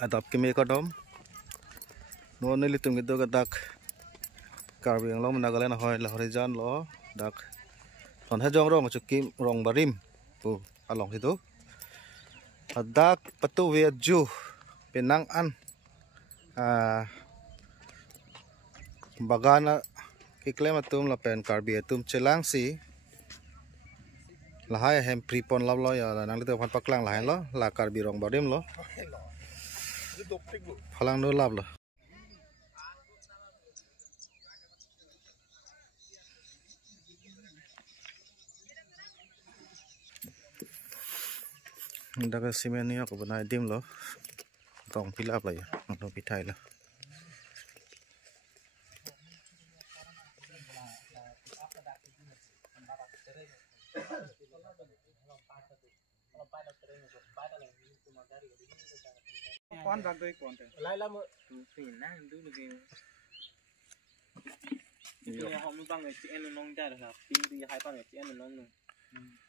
Adap kami kodom, nuan ini litung itu kedak karbi yang lo menagalan ahoy lah horizon lo dak, non hejong rong cukim rong barim, tuh along itu, adak petu viaju penangan, bagana kiklem atum lapen karbi atum celang si, lahai hem pripon law lo ya nang itu pan paklang lahai lo, lah karbi rong barim lo. Phalang no lab lo. Daga simen ni aku benai dim lo. Tong pilap lah ya, tong pitai lah. Kwan dak doi kwan te lai la mo pin na du lu ge ni ho mu bang ge en nong ja da pin di hai bang ge en nong nu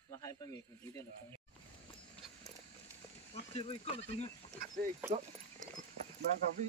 la hai bang ge ku di de la wa te roi ko la tu se ko bang ka vi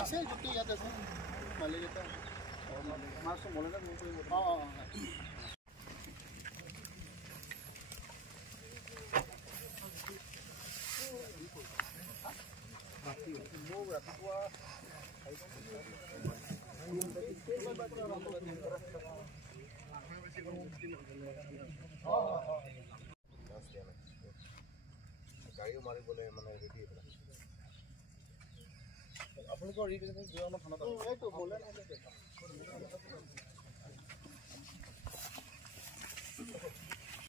আছে গোটে ইয়াত আছে মালিক এটা মাছ মলে না গাড়ী মাৰি বলে মানে ৰেডি আছে আপোনালোকৰ ৰিভিজন যোৱা থানাত এইটো বলে না